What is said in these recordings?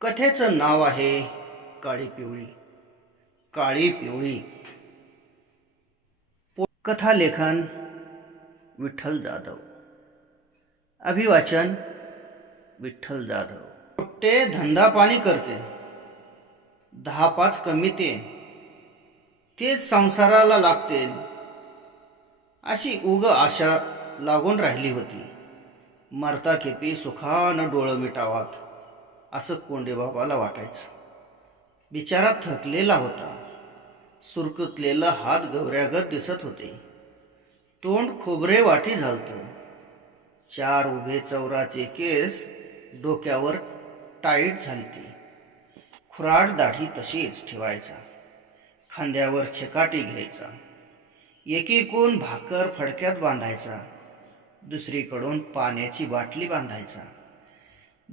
कथेचं नाव आहे काळी पिवळी. काळी पिवळी. पो- कथा लेखन विठ्ठल जाधव. अभिवाचन विठ्ठल जाधव. ते धंदा पाणी करते. दहा पाच कमी ते तेच संसाराला लागते. अशी उग आशा लागून राहिली होती. मरता खेपी सुखानं डोळं मिटावात. असं कोंडेबाबाला वाटायचं. बिचारा थकलेला होता. सुरकुतलेला हात गवऱ्यागत दिसत होते. तोंड खोबरे वाटी झालतं. चार उभे चौराचे केस डोक्यावर टाईट झालते. खुराड दाढी तशीच ठेवायचा. खांद्यावर छकाटी घ्यायचा. एकीकडून भाकर फडक्यात बांधायचा. दुसरीकडून पाण्याची बाटली बांधायचा.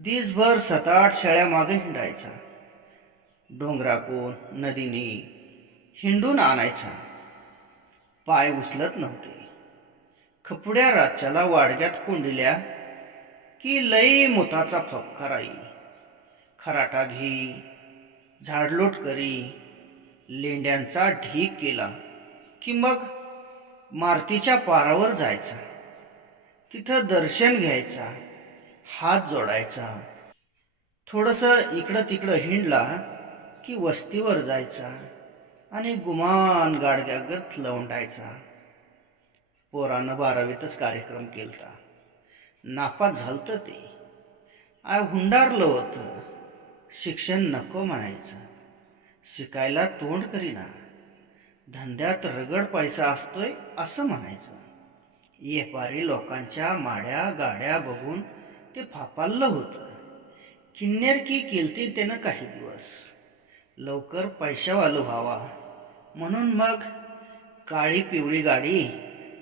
दिसभर सताट शेळ्या मागे हिंडायचा. डोंगराकून नदीने हिंडून आणायचा. पाय उचलत नव्हते. खपुड्या राच्याला वाडग्यात कोंडिल्या की लई मुताचा फपकारा येई खराटा घेई झाडलोट करी लेंड्यांचा ढीक केला की मग मारतीच्या पारावर जायचा. तिथं दर्शन घ्यायचा. हात जोडायचा. थोडस इकडं तिकडं हिंडला की वस्तीवर जायचा आणि गुमान गाडग्यागत लवंडायचा. पोरानं बारावीतच कार्यक्रम केलता. नापास झालत ते. आय हुंडारलं होतं. शिक्षण नको म्हणायचं. शिकायला तोंड करीना. धंद्यात रगड पैसा असतोय असं म्हणायचं. येपारी लोकांच्या माड्या गाड्या बघून ते फापाललं होतं. किन्नेर की केलती त्यानं काही दिवस. लवकर पैशावालं व्हावा. म्हणून मग काळी पिवळी गाडी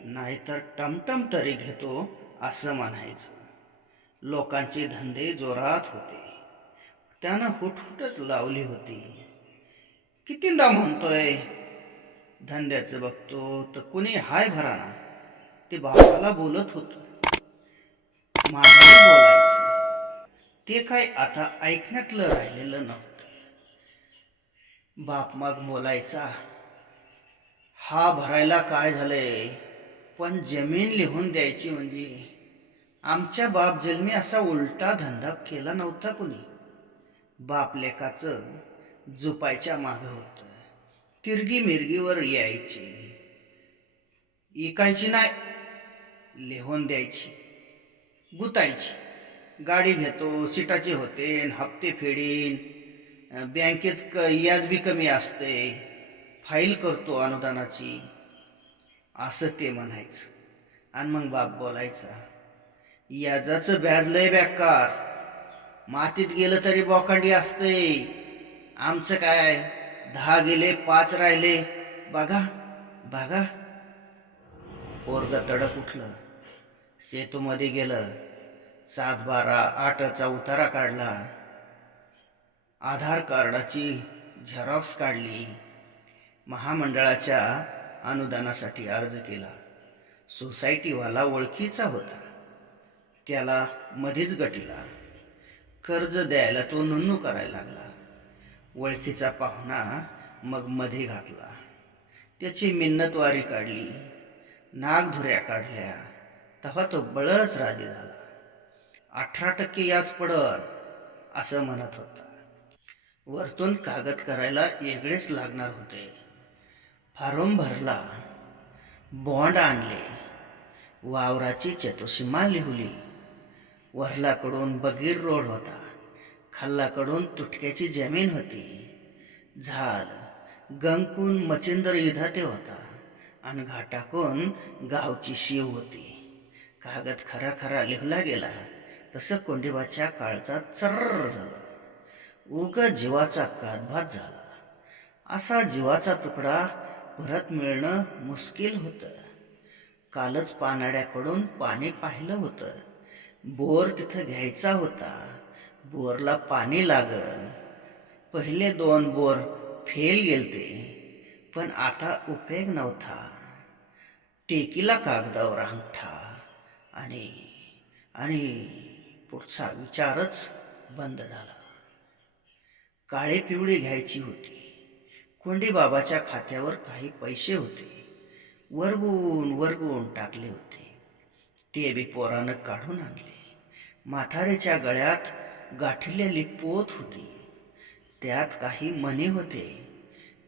नाहीतर टमटम तरी घेतो असं म्हणायचं. लोकांचे धंदे जोरात होते. त्यानं हुटहुटच लावली होती. कितींदा म्हणतोय धंद्याचं बघतो तर कुणी हाय भराना ते बापाला बोलत होत. माझ्या ते काय आता ऐकण्यातलं राहिलेलं नव्हतं. बाप मग बोलायचा हा भरायला काय झालंय? पण जमीन लिहून द्यायची म्हणजे? आमच्या बाप जन्मी असा उलटा धंदा केला नव्हता कुणी? बाप लेकाचं जुपायच्या मागं होतं. तिरगी मिरगीवर यायची. इकायची नाही लिहून द्यायची. गुतायची. गाडी घेतो सीटाची होते हप्ते फेडीन बँकेच क याज बी कमी असते फाईल करतो अनुदानाची. असं ते म्हणायचं. आणि मग बाप बोलायचा याजाचं व्याज लय बेकार. मातीत गेलं तरी बोकांडी असते. आमचं काय? दहा गेले पाच राहिले. बघा बघा. पोरग तडक उठलं. सेतूमध्ये गेलं. सात बारा आठचा उतारा काढला. आधार कार्डाची झेरॉक्स काढली. महामंडळाच्या अनुदानासाठी अर्ज केला. सोसायटीवाला ओळखीचा होता. त्याला मध्येच गटीला. कर्ज द्यायला तो नुन्नू करायला लागला. ओळखीचा पाहुणा मग मध्ये घातला. त्याची मिन्नतवारी काढली. नागधुऱ्या काढल्या. तेव्हा तो बळच राजी झाला. अठरा टक्के याच पडत असं म्हणत होता. वरतून कागद करायला वेगळेच लागणार होते. फॉर्म भरला बॉन्ड आणले वावराची चतुसीमा लिहुली. वरलाकडून बगीर रोड होता खाल्लाकडून तुटक्याची जमीन होती. झाल गंकून मचिंदर युधाते होता आणि घाटाकून गावची शिव होती. कागद खरा खरा लिहला गेला. तसं कोंडीबाच्या काळचा चर्र झालं. उग जीवाचा कातभात झाला. असा जीवाचा तुकडा परत मिळणं मुश्किल होतं. कालच पानाड्याकडून पाणी पाहिलं होतं. बोर तिथं घ्यायचा होता. बोरला पाणी लागल. पहिले दोन बोर फेल गेलते पण आता उपयोग नव्हता. टेकीला कागदावर अंगठा आणि आणि पुढचा विचारच बंद झाला. काळे पिवळे घ्यायची होती. कोंडी बाबाच्या खात्यावर काही पैसे होते. वरगून वरगून टाकले होते. ते बी पोरानं काढून आणले. म्हातारेच्या गळ्यात गाठलेली पोत होती. त्यात काही मणी होते.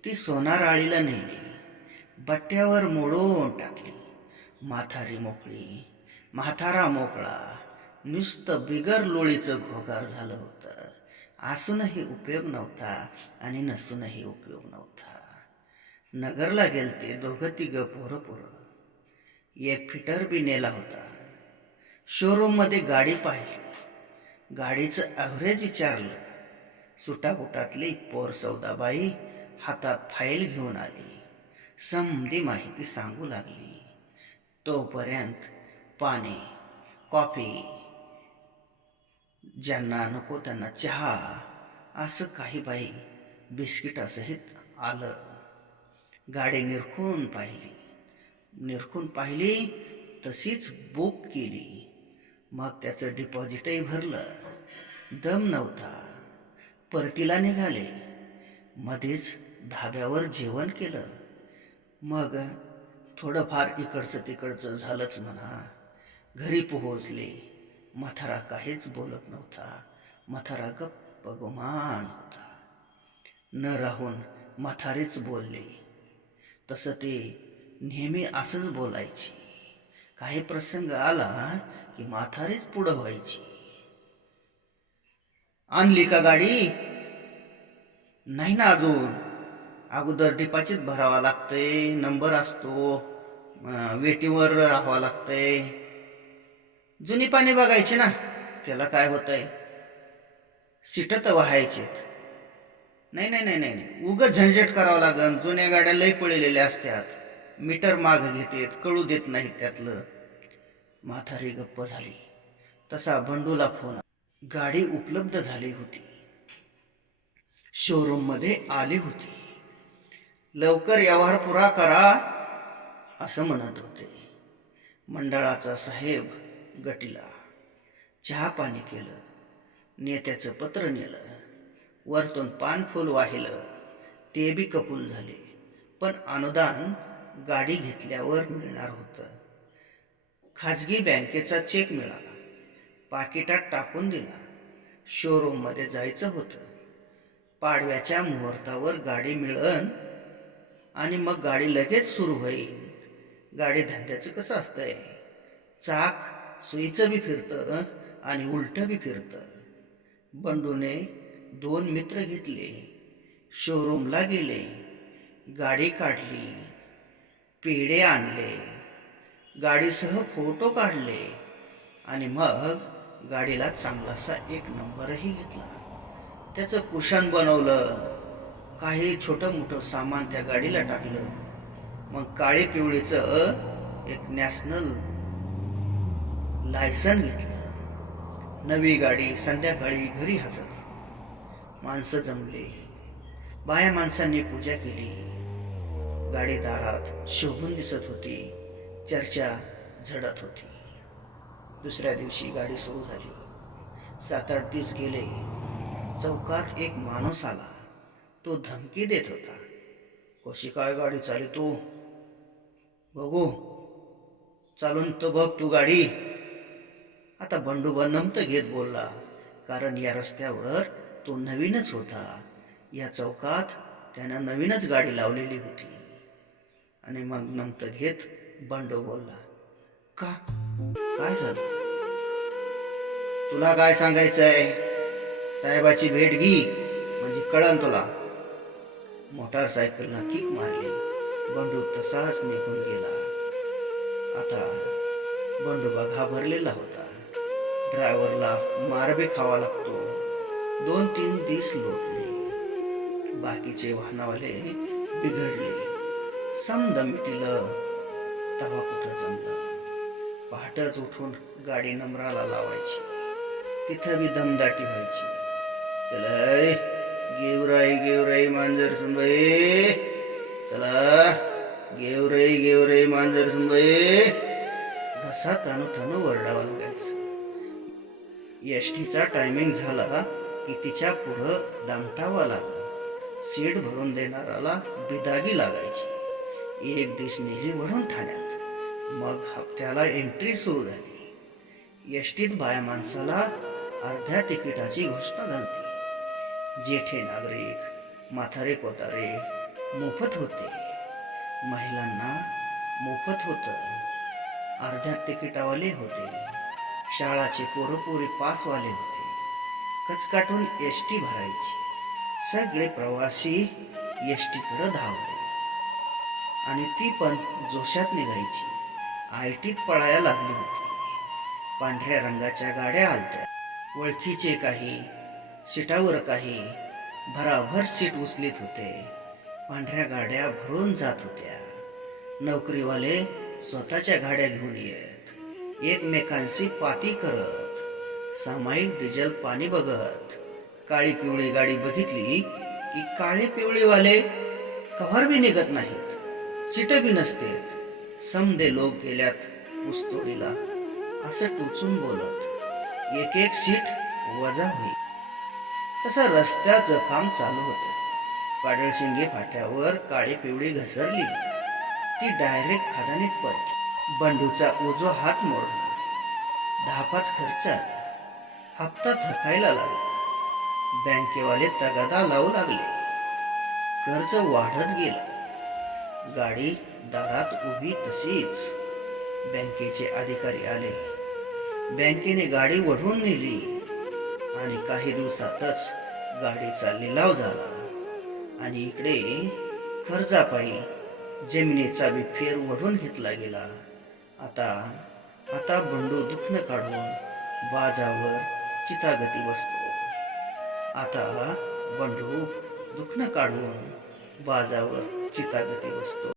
ती सोनाराळीला नेली. बट्ट्यावर मोडून टाकली. माथारी मोकळी म्हातारा मोकळा. नुसतं बिगर लोळीचं घोगार झालं होतं. असूनही उपयोग नव्हता आणि नसूनही उपयोग नव्हता. नगरला गेलते दोघं तिघं पोरं पोरं एक फिटर बी नेला होता. शोरूममध्ये गाडी पाहिली. गाडीचं ॲव्हरेज विचारलं. सुटाबुटातली पोर सौदाबाई हातात फाईल घेऊन आली. समधी माहिती सांगू लागली. तोपर्यंत पाणी कॉफी ज्यांना नको त्यांना चहा असं काही बाई बिस्किटासहित आलं. गाडी निरखून पाहिली. निरखून पाहिली तशीच बुक केली. मग त्याचं डिपॉझिटही भरलं. दम नव्हता. परतीला निघाले. मध्येच धाब्यावर जेवण केलं. मग थोडंफार इकडचं तिकडचं झालंच म्हणा. घरी पोहोचले. मथारा काहीच बोलत नव्हता. मथारा गप्प गुमान होता. न राहून मथारीच बोलले. तसं ते नेहमी असंच बोलायची. काही प्रसंग आला की म्हातारीच पुढं व्हायची. आणली का गाडी? नाही ना अजून. अगोदर डिपाचीच भरावा लागतंय नंबर असतो वेटीवर राहावं लागतंय. जुनी पाणी बघायची ना. त्याला काय होतंय? सीट तर व्हायचीत. नाही नाही नाही नाही नाही. झंझट करावं लागन. जुन्या गाड्या लय पळलेल्या असतात मीटर माग घेतेत कळू देत नाहीत त्यातलं. म्हातारी गप्प झाली. तसा बंडूला फोन गाडी उपलब्ध झाली होती. शोरूममध्ये आली होती. लवकर व्यवहार पुरा करा असं म्हणत होते. मंडळाचा साहेब गटीला. चहा पाणी केलं. नेत्याचं पत्र नेलं. वरतून पानफूल वाहिलं. ते बी कबूल झाले. पण अनुदान गाडी घेतल्यावर मिळणार होतं. खाजगी बँकेचा चेक मिळाला. पाकिटात टाकून दिला. शोरूममध्ये जायचं होतं. पाडव्याच्या मुहूर्तावर गाडी मिळन आणि मग गाडी लगेच सुरू होईल. गाडी धंद्याचं कसं असतंय? चाक सुईचं बी फिरतं आणि उलटं बी फिरतं. बंडूने दोन मित्र घेतले. शोरूमला गेले. गाडी काढली. पेढे आणले. गाडीसह फोटो काढले. आणि मग गाडीला चांगलासा एक नंबरही घेतला. त्याचं कुशन बनवलं. काही छोटं मोठं सामान त्या गाडीला टाकलं. मग काळे पिवळीचं एक नॅशनल लायसन घेतलं नवी गाडी संध्याकाळी घरी हजर. माणसं जमले. बाया माणसांनी पूजा केली. गाडी दारात शोभून दिसत होती. चर्चा झडत होती. दुसऱ्या दिवशी गाडी सुरू झाली. सात आठ दिवस गेले. चौकात एक माणूस आला. तो धमकी देत होता. कशी काय गाडी चालितो बघू. चालून तो बघ तू गाडी. आता बंडोबा नमत घेत बोलला कारण या रस्त्यावर तो नवीनच होता. या चौकात त्यानं नवीनच गाडी लावलेली होती. आणि मग नमत घेत बंडो बोलला का? काय झालं? तुला काय सांगायचंय? साहेबाची भेट घे म्हणजे कळन तुला. मोटारसायकलनं किक मारली. बंडू तसाच निघून गेला. आता बंडोबा घाबरलेला होता. ड्रायव्हरला मारबी खावा लागतो. दोन तीन दिस लोटले. बाकीचे वाहनावाले बिघडले. समद मिटिलं तवा कुठं जमलं? पहाटच उठून गाडी नंबराला लावायची. तिथं बी दमदाटी व्हायची. चला गेवराई गेवराई मांजर सुनबाई चला गेवराई गेवराई मांजर सुनबाई घसा तानू थानू वरडावा लागायचं. एसटीचा टायमिंग झाला की तिच्या पुढं दामटावं लागला. सीट भरून देणाराला बिदागी लागायची. एक दिस नेली भरून ठाण्यात. मग हप्त्याला एंट्री सुरू झाली. एसटीत बाया माणसाला अर्ध्या तिकिटाची घोषणा झाली. जेठे नागरिक माथारे कोतारे मोफत होते. महिलांना मोफत होतं. अर्ध्या तिकिटावाले होते. शाळाचे पोरपोरी पासवाले होते. कचकाटून एस टी भरायची. सगळे प्रवासी एस टीकडे धावले. आणि ती पण जोशात निघायची. आय टीत पळायला लागली होती. पांढऱ्या रंगाच्या गाड्या आलत्या. ओळखीचे काही सीटावर काही भराभर सीट उचलीत होते. पांढऱ्या गाड्या भरून जात होत्या. नोकरीवाले स्वतःच्या गाड्या घेऊन येत एकमेकांशी पाती करत सामायिक डिझेल पाणी बघत. काळी पिवळी गाडी बघितली की काळे पिवळीवाले कव्हर बी निघत नाहीत सीट बी नसते समदे लोक गेल्यात ऊसतोडीला असं टोचून बोलत. एक एक सीट वजा होई तसं रस्त्याचं काम चालू होतं. पाडळशिंगे फाट्यावर काळी पिवळी घसरली. ती डायरेक्ट खादानीत पडली. बंडूचा उजवा हात मोडला. दहा पाच खर्च हप्ता थकायला लागला. बँकेवाले तगादा लावू लागले. कर्ज वाढत गेलं. गाडी दारात उभी तशीच. बँकेचे अधिकारी आले. बँकेने गाडी वढून नेली. आणि काही दिवसातच गाडीचा लिलाव झाला. आणि इकडे कर्जापायी जमिनीचा बी फेर वढून घेतला गेला. आता आता बंडू दुखणं काढून बाजावर चितागती बसतो. आता बंडू दुखणं काढून बाजावर चितागती बसतो.